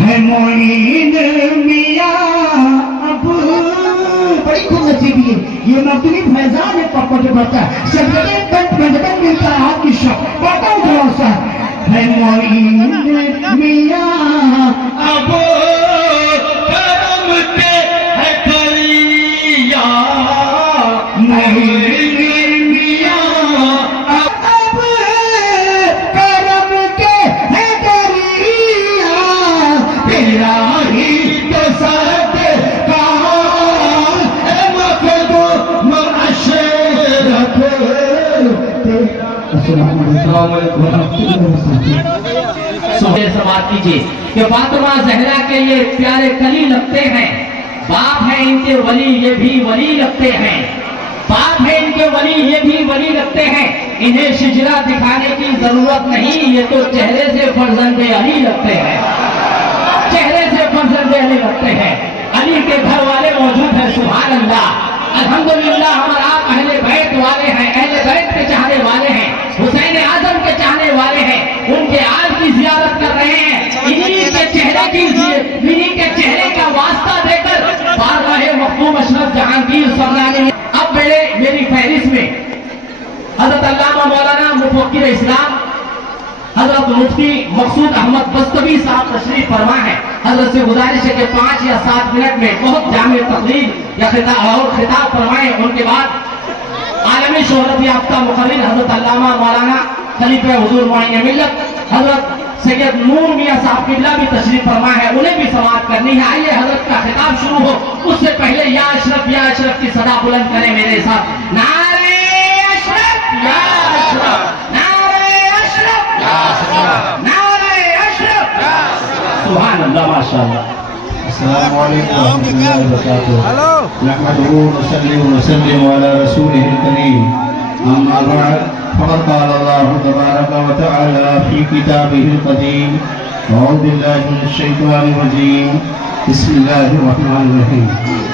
ہے معین میاں اب بڑی خوب نصیبی ہے یہ مبتنی فیضان پاپا جو پڑھتا ہے سجدے کنٹ میں جب ملتا ہے آپ کی شب پڑھتا ہوں تھوڑا سا ہے معین میاں اب کرم کے ہے دریا معین میاں اب کرم کے ہے دریا تیرا ہی تو صدقہ ہے مخدوم عشرت السلام علیکم سماعت کیجیے کہ فاطمہ زہرا کے یہ پیارے کلی لگتے ہیں باپ ہیں ان کے ولی یہ بھی ولی لگتے ہیں باپ ہیں ان کے ولی یہ بھی ولی لگتے ہیں انہیں شجرہ دکھانے کی ضرورت نہیں یہ تو چہرے سے فرزند علی لگتے ہیں چہرے سے فرزند علی لگتے ہیں علی کے گھر والے موجود ہیں سبحان اللہ الحمدللہ ہمارا آپ اہل بیت والے ہیں اہل بیت کے چاہنے والے ہیں حسین اعظم کے چاہنے والے ہیں ان کے آل کی زیارت کر رہے ہیں انہی کے چہرے کا واسطہ دے کر بارگاہ مخدوم اشرف جہانگیر سرنانی اب میری فہرست میں حضرت علامہ مولانا مفکر اسلام حضرت مفتی مقصود احمد بستوی صاحب تشریف فرما ہے حضرت سے گزارش ہے کہ 5 یا 7 منٹ میں بہت جامع تقریر یا خطاب فرمائیں ان کے بعد عالمی شہرت یافتہ مقرر حضرت علامہ مولانا خلیفہ حضور معین ملت حضرت سید نور میاں صاحب قبلہ بھی تشریف فرما ہے انہیں بھی سماعت کرنی ہے آئیے حضرت کا خطاب شروع ہو اس سے پہلے یا اشرف کی صدا بلند کریں میرے ساتھ نعرہ اشرف یا اشرف نعرہ اشرف یا اشرف نعرہ اشرف سبحان اللہ ماشاءاللہ السلام علیکم ورحمۃ اللہ وبرکاتہ نحمده ونصلي ونسلم على رسوله الكريم اما بعد فقد قال الله تبارك وتعالى في كتابه القديم اعوذ بالله من الشيطان الرجيم بسم الله الرحمن الرحيم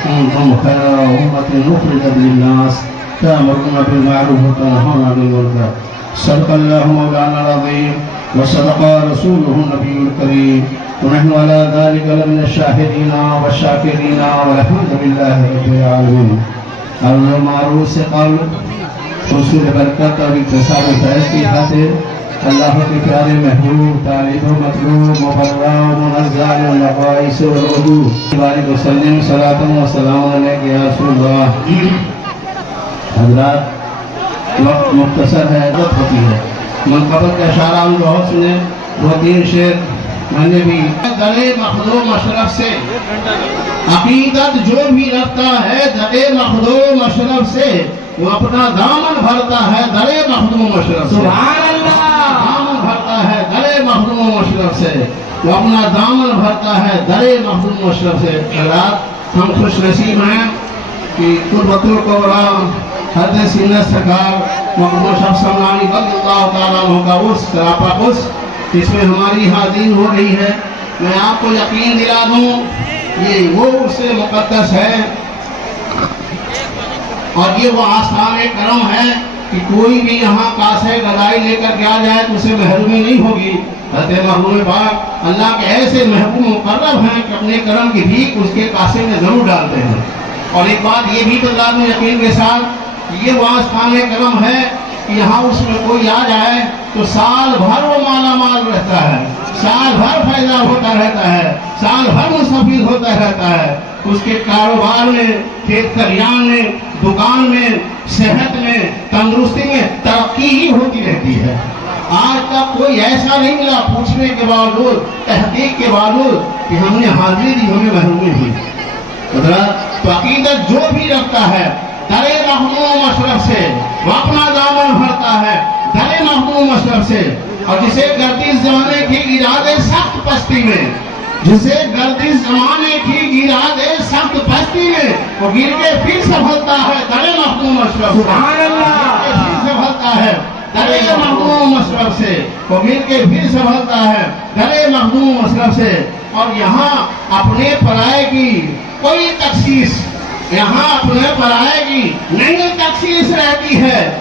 كنتم خير أمة أخرجت للناس تأمرون بالمعروف وتنهون عن المنكر صدق الله مولانا العظيم وصدق رسوله النبي الكريم ونحن على ذلك لمن الشاهدين والشاكرين والحمد لله رب العالمين المعروف سے قبل حصول برکت اور اقتصاد فیض کی خاطر اللہ کے پیارے محبوب طالب و مطلوب مبرع و منزع النقائص والعدو بارک وسلم صلاۃ و سلام علیک یا رسول اللہ حضرات وقت مختصر ہے عزت ہوتی ہے منقبت کا اشارہ ہم بہت سنے 2-3 شعر میں نے بھی درے مخدوم اشرف سے عقیدت جو بھی رکھتا ہے درے مخدوم اشرف سے وہ اپنا دامن بھرتا ہے درے مخدوم اشرف سے سبحان اللہ دامن بھرتا ہے درے مخدوم اشرف سے وہ اپنا دامن بھرتا ہے درے مخدوم اشرف سے حضرات ہم خوش نصیب ہیں کہ قربت القبریٰ حضرت سینہ سرکار مقبول شخص سمرانی رضی اللہ تعالیٰ عنہ کا عرس سراپا عرس اس میں ہماری حاضری ہو رہی ہے میں آپ کو یقین دلا دوں یہ وہ عرس مقدس ہے اور یہ وہ آستان کرم ہے کہ کوئی بھی یہاں کاسے گدائی لے کر کے آ جائے تو اسے محرومی نہیں ہوگی حضرت محروم پاک اللہ کے ایسے محبوب مقرب ہیں کہ اپنے کرم کی بھیک اس کے کاسے میں ضرور ڈالتے ہیں اور ایک بات یہ بھی بتا دوں یقین کے ساتھ یہ وہ آستان کرم ہے کہ یہاں اس میں کوئی آ جائے تو سال بھر وہ مالا مال رہتا ہے سال بھر فائدہ ہوتا رہتا ہے سال بھر مستفید ہوتا رہتا ہے اس کے کاروبار میں کھیت کھلیان میں دکان میں صحت میں تندرستی میں ترقی ہی ہوتی رہتی ہے آج تک کوئی ایسا نہیں ملا پوچھنے کے باوجود تحقیق کے باوجود کہ ہم نے حاضری دی ہمیں محرومی ہوئی تو عقیدت جو بھی رکھتا ہے درے مخدوم اشرف سے وہ اپنا دامن بھرتا ہے درے مخدوم اشرف سے اور جسے گردش زمانے کی ارادے سخت پستی میں جسے گردش زمانے کی ارادے سخت پستی میں وہ گر کے پھر سنبھلتا ہے درے مخدوم اشرف سبحان اللہ پھر سنبھلتا ہے درے مخدوم اشرف سے وہ گر کے پھر سنبھلتا ہے درے مخدوم اشرف سے اور یہاں اپنے پرائے کی کوئی تخصیص یہاں اپنے پرائے کی نہیں تخصیص رہتی ہے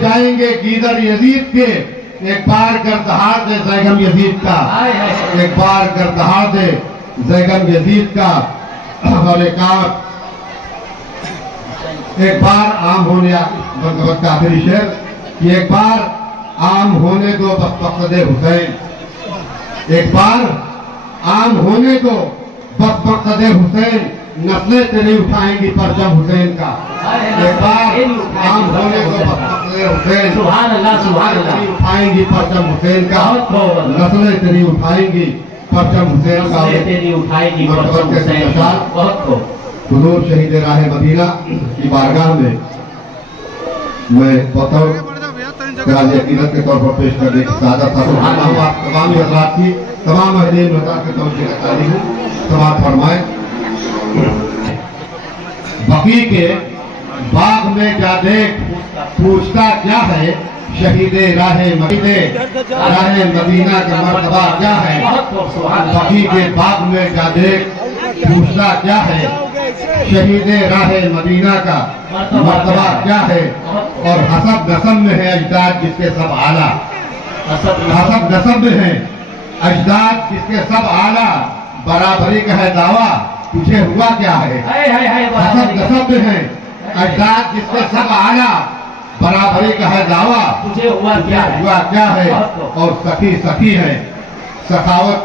جائیں گے گیدر یزید کے، ایک بار گر دہا دے زیغم یزید کا، ایک بار گر دہا دے زیغم یزید کا، اور ایک بار عام ہونے بغاوت کا آخری شعر، ایک بار عام ہونے دو بس مقصد حسین، ایک بار عام ہونے دو بس مقصد حسین، نسلیں تیری اٹھائیں گی پرچم حسین کا، ایک بار عام ہونے دو بس مقصد حسین، سبحان اللہ سبحان اللہ، اٹھائیں گی پرچم حسین کا، نسلیں تیری اٹھائیں گی پرچم حسین کا، تیری اٹھائے گی پرچم حسین کا، بہت خوب۔ حضور شہید راہ مدینہ کی بارگاہ میں میں بطور خراج عقیدت کے طور پر پیش کرنے کی سعادت حاصل کرتا ہوں۔ آپ تمام حضرات کی تمام اہل علم حضرات کی توجہ کرتا ہوں، سماعت فرمائیں۔ بقی کے باغ میں جا دیکھ پوچھتا کیا ہے، شہید راہ مدینہ کا مرتبہ کیا ہے، بقی کے باغ میں جا دیکھ پوچھتا کیا ہے، شہید راہ مدینہ کا مرتبہ کیا ہے، اور حسب نسب میں ہے اجداد جس کے سب اعلیٰ، حسب نسب میں ہے اجداد جس کے سب اعلیٰ، برابری کا ہے دعویٰ تجھے ہوا کیا ہے، حسب نسب میں ہے اجداد جس کے سب اعلیٰ، برابری کا ہے دعویٰ تجھے ہوا کیا ہے، اور سخی سخی ہے، سخاوت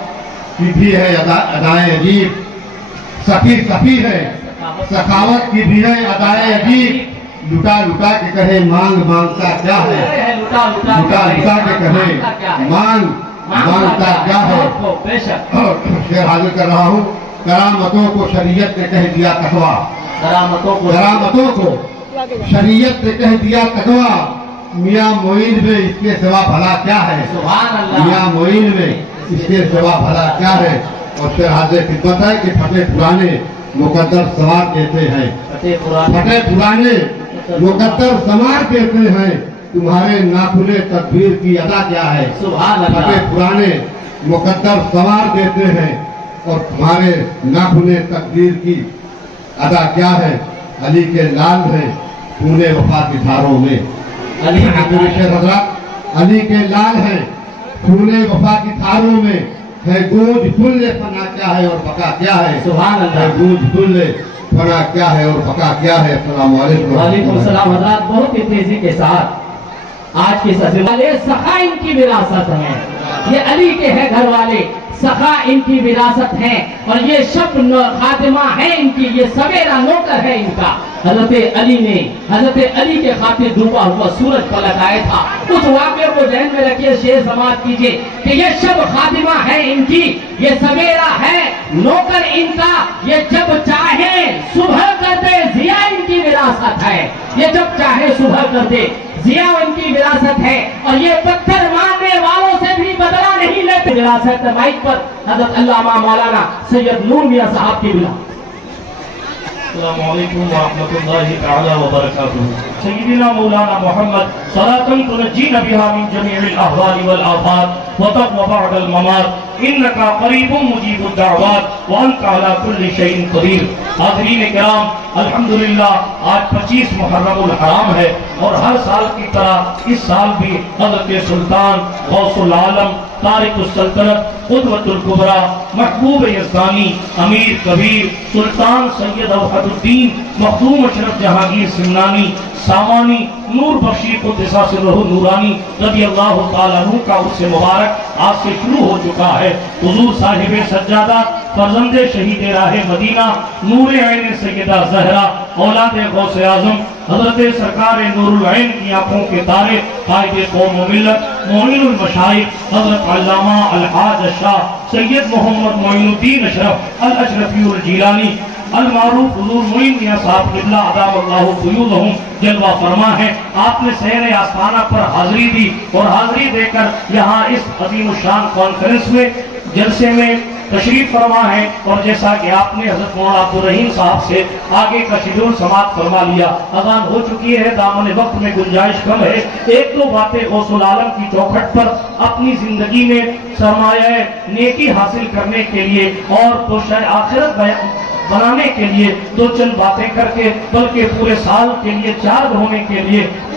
کی بھی ہے ادائیں عجیب، سخی سخی ہے، سخاوت کی بھی ہے ادائیں عجیب، لٹا لٹا کے کہے مانگ مانگتا کیا ہے، لٹا لٹا کے کہے مانگ مانگتا کیا ہے۔ شعر حاضر کر رہا ہوں۔ کرامتوں کو شریعت نے کہہ دیا تقویٰ، کرامتوں کو شریعت نے کہہ دیا تقویٰ، میاں معین میں اس کے سوا بھلا کیا ہے، میاں معین میں اس کے سوا بھلا کیا ہے۔ اور شعر حاضر خدمت ہے کہ پھٹے پرانے مقدر سوار کہتے ہیں، پھٹے پرانے مقدر سوار کہتے ہیں، تمہارے ناخنے تکبیر کی ادا کیا ہے، پھٹے پرانے مقدر سوار کہتے ہیں، اور تمہارے ناخنے تکبیر کی ادا کیا ہے۔ علی کے لال ہیں پونے وفا کی دھاروں میں، حضرات علی کے لال ہیں پونے وفا کی دھاروں میں، ہے گونج کل فنا کیا ہے اور بقا کیا ہے، سبحان اللہ، ہے گونج کل فنا کیا ہے اور بقا کیا ہے۔ السلام علیکم۔ وعلیکم السلام حضرات، بہت ہی تیزی کے ساتھ آج کی سزے والے سخا ان کی وراثت ہے، یہ علی کے ہیں گھر والے، سخا ان کی وراثت ہے، اور یہ شب خاتمہ ہے ان کی، یہ سویرا نوکر ہے ان کا۔ حضرت علی نے حضرت علی کے خاطر ڈوبا ہوا سورج پلٹایا تھا، اس واقعے کو ذہن میں رکھیے، شعر سماعت کیجئے کہ یہ شب خاتمہ ہے ان کی، یہ سویرا ہے نوکر ان کا، یہ جب چاہے صبح کر دے ضیاء ان کی وراثت ہے، یہ جب چاہے صبح کر دے ضیاء ان کی وراثت ہے، اور یہ پتھر مارنے والوں سے بھی بدلہ نہیں لیتے۔ وراثت مائک پر حضرت علامہ مولانا سید نور میاں صاحب کی بلا۔ السلام علیکم ورحمۃ اللہ تعالی وبرکاتہ۔ سیدنا مولانا محمد صلاۃ تنجینا بها من جميع الاحوال والآفات وتقوى بعد الممات انك قریب مجیب الدعوات وانت على كل شيء قدیر۔ حاضرین کرام، الحمدللہ آج 25 محرم الحرام ہے، اور ہر سال کی طرح اس سال بھی حضرت سلطان غوث العالم تارک السلطنت قدوۃ الکبریٰ محبوب یزدانی امیر کبیر سلطان سید اوحد الدین مخدوم اشرف جہانگیر سمنانی سامانی نور بخشی قدس سرہ نورانی رضی اللہ تعالیٰ عنہ کا عرس مبارک آج سے شروع ہو چکا ہے۔ حضور صاحب سجادہ فرزند شہید راہ مدینہ نور عین سیدہ زہرا اولاد غوث اعظم حضرت سرکار نور العین کی آنکھوں کے تارے قائد قوم و ملت معین المشائخ حضرت علامہ الحاج شاہ سید محمد معین الدین اشرف الاشرفی الجیلانی المعروف حضور معین میاں صاحب قبلہ ادام اللہ قیودہم جلوہ فرما ہے۔ آپ نے سحر آستانہ پر حاضری دی، اور حاضری دے کر یہاں اس عظیم الشان کانفرنس میں جلسے میں تشریف فرما ہے، اور جیسا کہ آپ نے حضرت مولانا عبدالرحیم صاحب سے آگے کا شیڈول سماعت فرما لیا، اذان ہو چکی ہے، دامن وقت میں گنجائش کم ہے، ایک دو باتیں غوث العالم کی چوکھٹ پر اپنی زندگی میں سرمایہ نیکی حاصل کرنے کے لیے اور توشہ آخرت بنانے کے لیے دو چند باتیں کر کے، بلکہ پورے سال کے لیے چارج ہونے کے لیے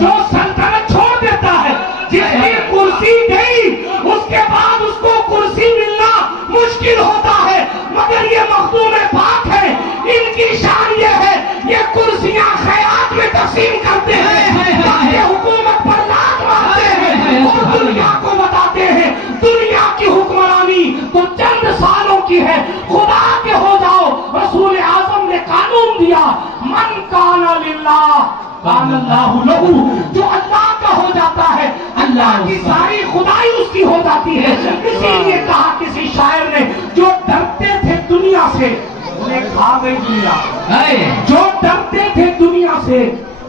جو سلطنت چھوڑ دیتا ہے، جس کی کرسی گئی اس کے بعد اس کو کرسی ملنا مشکل ہوتا ہے، مگر یہ مخدوم پاک ہے، ان کی شان یہ ہے یہ کرسیاں خیرات میں تقسیم کرتے ہیں، تاکہ حکومت پر لات مارتے ہیں اور دنیا کو بتاتے ہیں دنیا کی حکمرانی تو چند سالوں کی ہے، خدا کے ہو جاؤ۔ رسول اعظم نے قانون دیا، من کان للہ کان اللہ لہو، جو اللہ کا ہو جاتا ہے اللہ کی ساری خدائی اس کی ہو جاتی ہے۔ اسی لیے کہا کسی شاعر نے، جو ڈرتے تھے دنیا سے انہیں کھا گئی دنیا، جو ڈرتے تھے دنیا سے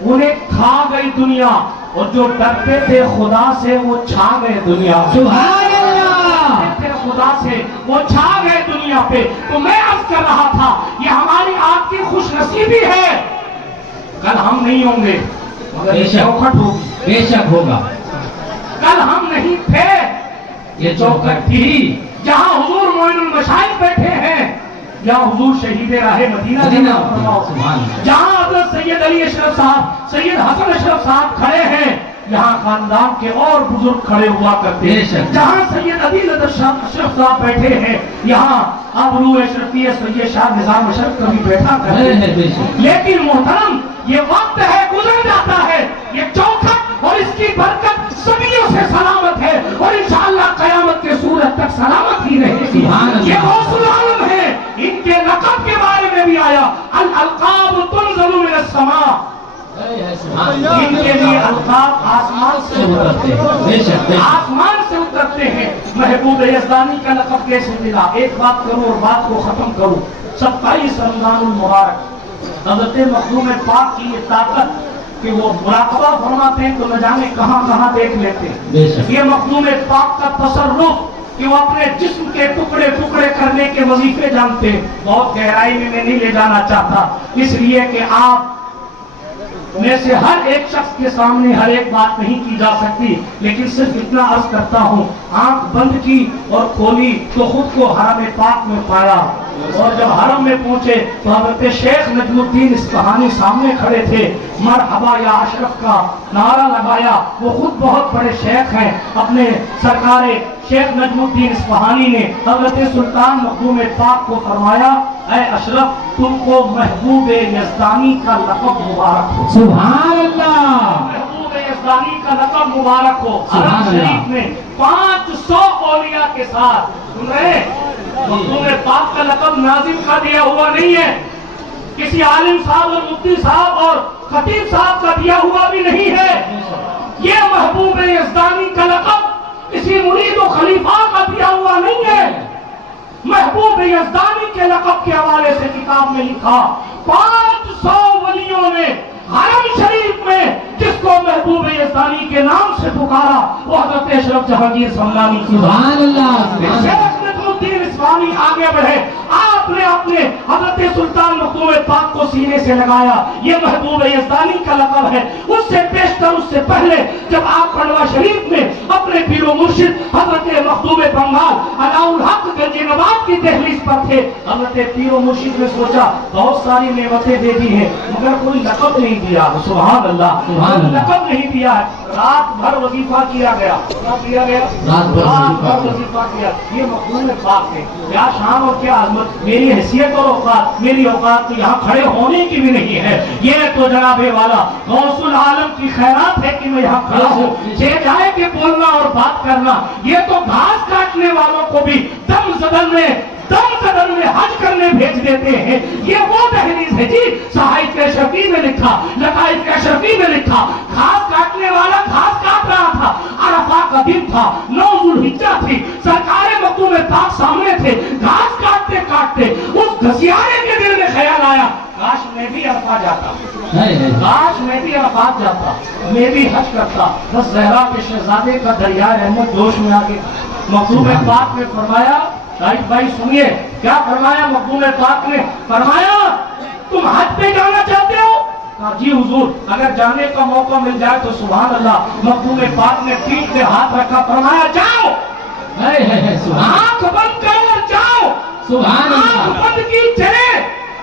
انہیں کھا گئی دنیا، اور جو ڈرتے تھے خدا سے وہ چھا گئے دنیا۔ سبحان اللہ، ڈرتے تھے خدا سے وہ چھا گئے دنیا پہ۔ تو میں عرض کر رہا تھا یہ ہماری آپ کی خوش نصیبی ہے، کل ہم نہیں ہوں گے مگر یہ چوکھٹ ہوگی، بے شک ہوگا، کل ہم نہیں تھے یہ چوکھٹ تھی، جہاں حضور معین المشائخ بیٹھے ہیں، جہاں حضور شہید راہ مدینہ مدینہ، فرماؤ، جہاں حضرت سید علی اشرف صاحب، سید حسن اشرف صاحب کھڑے ہیں، یہاں خاندان کے اور بزرگ کھڑے ہوا کرتے ہیں، جہاں سید عدیل اشرف صاحب بیٹھے ہیں، یہاں ابرو اشرفی سید شاہ نظام اشرف کبھی بیٹھا کرتے ہیں۔ لیکن محترم یہ وقت ہے، گزر جاتا ہے، یہ چوکھٹ اور اس کی برکت صدیوں سے سلامت ہے اور انشاءاللہ قیامت کے سورج تک سلامت ہی رہے گی۔ یہ غوث العالم ہے، ان کے لقب کے بارے میں بھی آیا، الالقاب تنزل من السماء، ان کے لیے القاب آسمان سے اترتے ہیں، آسمان سے اترتے ہیں۔ محبوب یزدانی کا لقب کیسے ملا؟ ایک بات کروں اور بات کو ختم کروں۔ 27 رمضان المبارک حضرت مخدوم پاک کی یہ طاقت کہ وہ مراقبہ فرماتے ہیں تو نہ جانے کہاں کہاں دیکھ لیتے ہیں۔ یہ مخدوم پاک کا تصرف کہ وہ اپنے جسم کے ٹکڑے ٹکڑے کرنے کے وظیفے جانتے ہیں، بہت گہرائی میں نہیں لے جانا چاہتا، اس لیے کہ آپ میں سے ہر ایک شخص کے سامنے ہر ایک بات نہیں کی جا سکتی، لیکن صرف اتنا عرض کرتا ہوں، آنکھ بند کی اور کھولی تو خود کو حرم پاک میں پایا، اور جب حرم میں پہنچے تو حضرت شیخ نجم الدین اصفہانی سامنے کھڑے تھے، مرحبا یا اشرف کا نعرہ لگایا۔ وہ خود بہت بڑے شیخ ہیں، اپنے سرکار شیخ نجم الدین اصفہانی نے حضرت سلطان مخدوم پاک کو فرمایا، اے اشرف تم کو محبوب یزدانی کا لقب مبارک ہو۔ سبحان اللہ، محبوب یزدانی کا لقب مبارک ہو۔ سبحان حرم شریف میں 500 اولیاء کے ساتھ، سن رہے مخدوم پاک کا لقب ناظم کا دیا ہوا نہیں ہے، کسی عالم صاحب اور مفتی صاحب اور خطیب صاحب کا دیا ہوا بھی نہیں ہے، یہ محبوب یزدانی کا لقب کسی مرید و خلیفہ کا دیا ہوا نہیں ہے۔ محبوب یزدانی کے لقب کے حوالے سے کتاب میں لکھا 500 ولیوں نے حرم شریف میں جس کو محبوب یزدانی کے نام سے پکارا وہ حضرت اشرف جہانگیر سمنانی کی۔ سبحان اللہ، شیخ نجم الدین اصفہانی آگے بڑھے، آپ نے اپنے حضرت سلطان مخدوم پاک کو سینے سے لگایا، یہ محبوب یزدانی کا لقب ہے۔ اس سے پیشتر، اس سے پہلے جب آپ کھنڈوا شریف میں اپنے پیر و مرشد حضرت مخدوم بنگال علاء الحق گنج نواب کی دہلیز پر تھے، حضرت پیر و مرشد نے سوچا بہت ساری نعمتیں دے دی ہیں مگر کوئی لقب نہیں دیا۔ سبحان اللہ، لقب نہیں دیا ہے۔ رات بھر وظیفہ کیا گیا، رات بھر وظیفہ کیا۔ یہ مخدوم پاک ہے، کیا شان اور کیا عظمت، میری حیثیت اور اوقات، میری اوقات تو یہاں کھڑے ہونے کی بھی نہیں ہے، یہ تو جناب والا غوث العالم کی خیرات ہے کہ میں یہاں کھڑا ہوں۔ جائے کہ بولنا اور بات کرنا، یہ تو گھاس کاٹنے والوں کو بھی دم زدن میں حج کرنے بھیج دیتے ہیں۔ یہ وہ دہلیز ہے جی، صحائف کشفی میں لکھا، لطائف کشفی میں لکھا، گھاس کاٹنے والا گھاس کاٹ رہا تھا، عرفہ کا دن تھا، 9 ذوالحجہ تھی، سرکار مخدوم پاک سامنے تھے، گھاس کاٹتے کاٹتے اس گھسیارے کے دل میں خیال آیا کاش میں بھی عرفہ جاتا، کاش میں بھی عرفات جاتا، میں بھی حج کرتا۔ بس زہرا کے شہزادے کا دریا رحمت جوش میں آ کے مخدوم پاک نے فرمایا، بھائی سنیے کیا فرمایا مخدوم پاک نے، فرمایا تم حج پہ جانا چاہتے ہو؟ کہا جی حضور اگر جانے کا موقع مل جائے تو سبحان اللہ۔ مخدوم پاک نے پیٹھ پہ ہاتھ رکھا، فرمایا جاؤ، آنکھ بند کرو اور جاؤ۔ آنکھ بند کی چلے،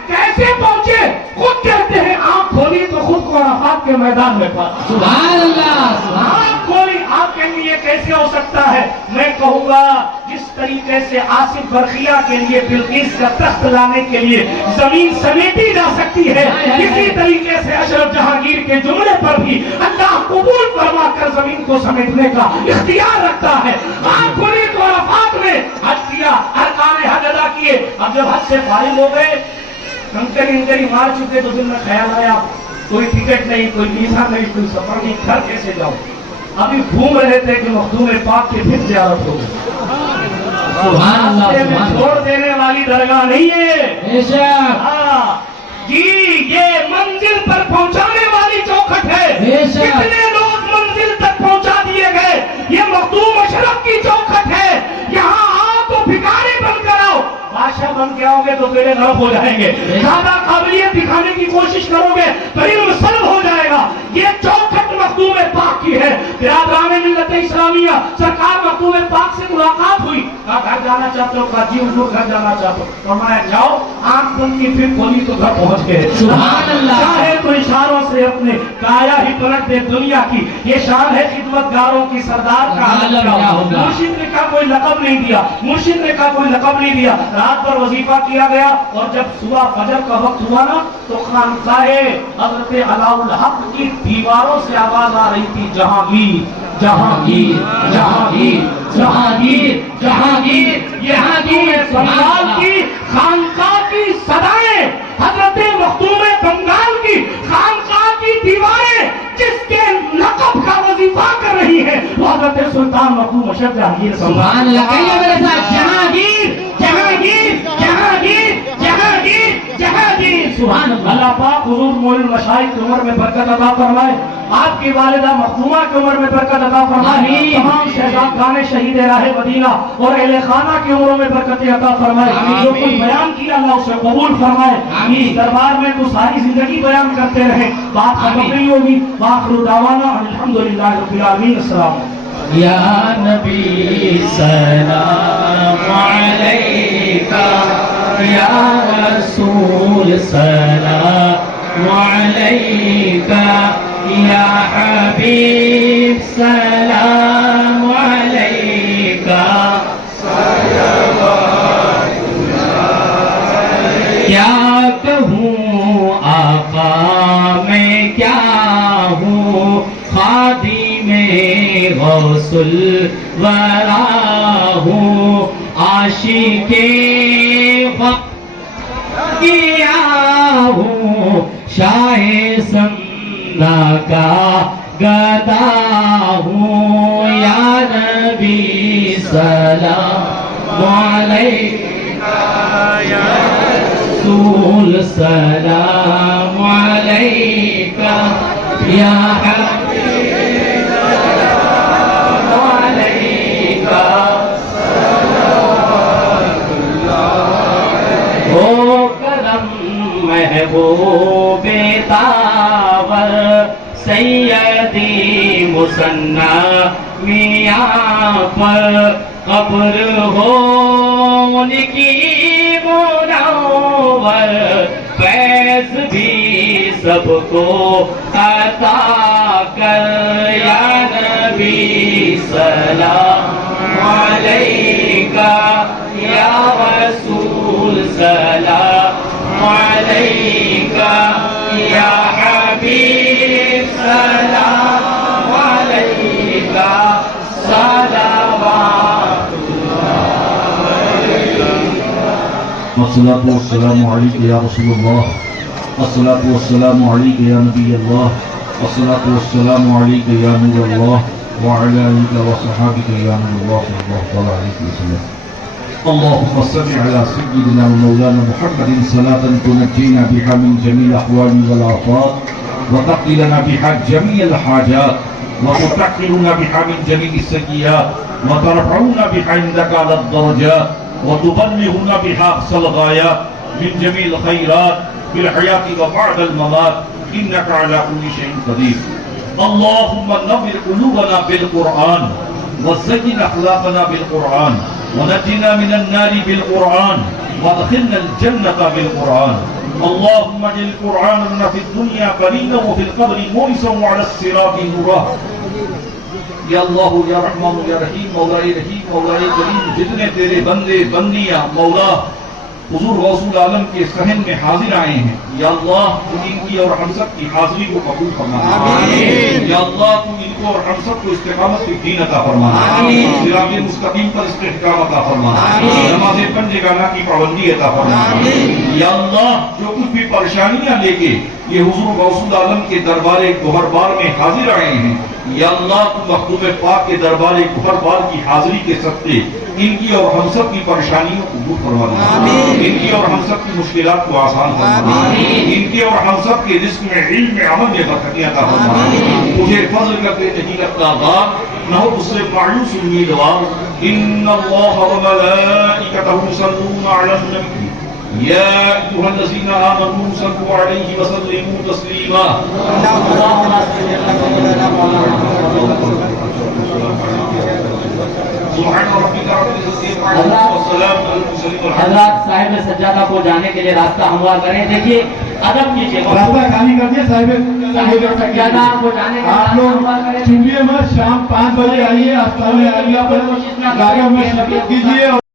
کیسے پہنچے؟ خود کہتے ہیں آنکھ کھولی تو خود کو عرفات کے میدان میں پڑا. سبحان اللہ سبحان آپ کوئی آپ کہیں گے یہ کیسے ہو سکتا ہے؟ میں کہوں گا جس طریقے سے آصف برقیہ کے لیے بلقیس کا تخت لانے کے لیے زمین سمیٹی جا سکتی ہے، اسی طریقے سے اشرف جہانگیر کے جملے پر بھی اللہ قبول فرما کر زمین کو سمیٹنے کا اختیار رکھتا ہے. آپ پوری تو عرفات میں حج کیا، ارکان حج ادا کیے، اب جب حج سے فارغ ہو گئے، کنکری مار چکے تو دل میں خیال آیا کوئی ٹکٹ نہیں، کوئی ویزا نہیں، کوئی سفر نہیں، گھر کیسے جاؤ؟ ابھی گھوم رہے تھے کہ مخدوم پاک کی پھر زیارت ہو گئی. سبحان اللہ راستے میں سبحان چھوڑ دینے والی درگاہ نہیں ہے. بے شک ہاں جی، یہ منزل پر پہنچانے والی چوکھٹ ہے. بے شک. کتنے لوگ منزل تک پہنچا دیے گئے. یہ مخدوم اشرف کی چوکھٹ ہے. یہاں آؤ تو بھکاری بن کر آؤ، بادشاہ بن کے آؤ گے تو تیرے غرب ہو جائیں گے. زیادہ قابلیت دکھانے کی کوشش کرو گے تو علم سلب ہو جائے گا. یہ چوکھٹ مخدوم پاک کی ہے. برادران ملت اسلامیہ، سرکار مخدوم پاک سے ملاقات ہوئی، کہا گھر جانا چاہتے ہو؟ کہا جی حضور گھر جانا چاہتے ہو. فرمایا جاؤ. آنکھ بند کی پھر کھولی تو گھر پہنچ گئے. سبحان اللہ. چاہے تو اشاروں سے اپنے کایا ہی پلٹ دے دنیا کی. یہ شان ہے خدمت گاروں کی، سردار کا اللہ کیا ہوگا. مرشد نے کہا کوئی لقب نہیں دیا، مرشد نے کہا کوئی لقب نہیں دیا. رات پر وظیفہ کیا گیا اور جب صبح فجر کا وقت ہوا نا تو خانقاہ حضرت علاء الحق کی دیواروں سے آواز آ رہی تھی، جہانگیر جہانگیر جہانگیر جہانگیر جہانگیر. جہانگیر بنگال کی خانقاہ کی صدائیں، حضرت مخدوم بنگال کی خانقاہ کی دیواریں جس کے لقب کا وظیفہ کر رہی ہے وہ حضرت سلطان مخدوم اشرف جہانگیر. سبحان اللہ. کہیے میرے ساتھ جہانگیر جہانگیر جہانگیر جہانگیر جہانگیر. سبحان اللہ. اللہ پاک حضور مول المشائخ کی عمر میں برکت عطا فرمائے، آپ کی والدہ مخدومہ کی عمر میں برکت عطا فرمائے، تمام شہزادگان شہید راہ مدینہ اور اہل خانہ کی عمروں میں برکت عطا فرمائے. جو کچھ بیان کیا اللہ اسے قبول فرمائے. اس دربار میں تو ساری زندگی بیان کرتے رہے، بات ختم نہیں ہوگی. وآخر دعوانا الحمدللہ رب العالمین. السلام علیکم. یا نبی سلام علیکہ، یا رسول سلام علیکہ، یا حبیب سلام علیکہ. کیا کہوں آقا میں کیا ہوں، خادم غوث الورا ہوں، عاشق کیا ہوں، شاہ سمنا کا گدا ہوں. یا نبی سلام علیکہ، یا رسول سلام علیکہ، یا حبیب سلام علیکہ. او کرم محبوب تاور سیدی مصنع میاں پر قبر ہو ان کی منور، فیض بھی سب کو عطا کر. یا نبی سلام علیکہ، یا رسول سلام علیکہ، یا حبیب سلام علیکہ. صلوات والصلاة والسلام عليك يا رسول الله، والصلاة والسلام عليك يا نبي الله، والصلاة والسلام عليك يا نور الله، وعلى آلك وصحابك يا نور الله صلى الله عليه وسلم. اللهم صل على سيدنا ومولانا محمد صلاة تنجينا بها من جميع الأحوال والآفات، وتقضي لنا بها جميع الحاجات، وتطهرنا بها من جميع السيئات، وترفعنا بها عندك على الدرجات، وتبلغنا بها أقصى الغايات من جميع الخيرات في الحياة وبعد الممات، إنك على كل شيء قدير. اللهم نور قلوبنا بالقرآن وزين أخلاقنا بالقرآن ونجنا من النار بالقرآن وادخلنا الجنة بالقرآن اللهم اجعل القرآن لنا في الدنيا قرينا وفي القبر مونسا وعلى الصراط نورا یا اللہ یا رحمان یا رحیم مولا رحیم مولا کریم جتنے تیرے بندے بندیاں مولا حضور غوث العالم کے صحن میں حاضر آئے ہیں یا اللہ تو ان کی اور ہم سب کی حاضری کو قبول فرما آمین یا اللہ تو ان کو اور ہم سب کو استقامت کی دین عطا فرما آمین صراط مستقیم پر استحکام عطا فرما آمین نماز پنج گانا کی پابندی عطا فرما آمین یا اللہ جو کچھ بھی پریشانیاں لے کے یہ حضور غوث العالم کے دربار گوہر بار میں حاضر آئے ہیں یا اللہ تو مخدوم پاک کے دربار گوہر بار کی حاضری کے صدقے ان کی اور ہم سب کی پریشانیوں کو دور فرما دے ان کی اور ہم سب کی مشکلات کو آسان فرما ان کی اور ہم سب کے رزق میں علم میں عمل میں برکتیں عطا فرما مجھے فضل کر کے نہیں لگتا بات نہ ہو اس سے مایوس امیدوار ان اللہ وملائکتہ یصلون علی النبی یا ایھا الذین آمنوا صلوا علیہ وسلموا تسلیما حضرات صاحب سجادہ کو جانے کے لیے راستہ ہموار کریں دیکھیے ادب کیجیے راستہ خالی کر دیا صاحب سجادہ کو جانے کے لیے آپ لوگ چلیے مت شام 5 بجے آئیے استھان میں آئیے گاڑیوں میں شرکت کیجیے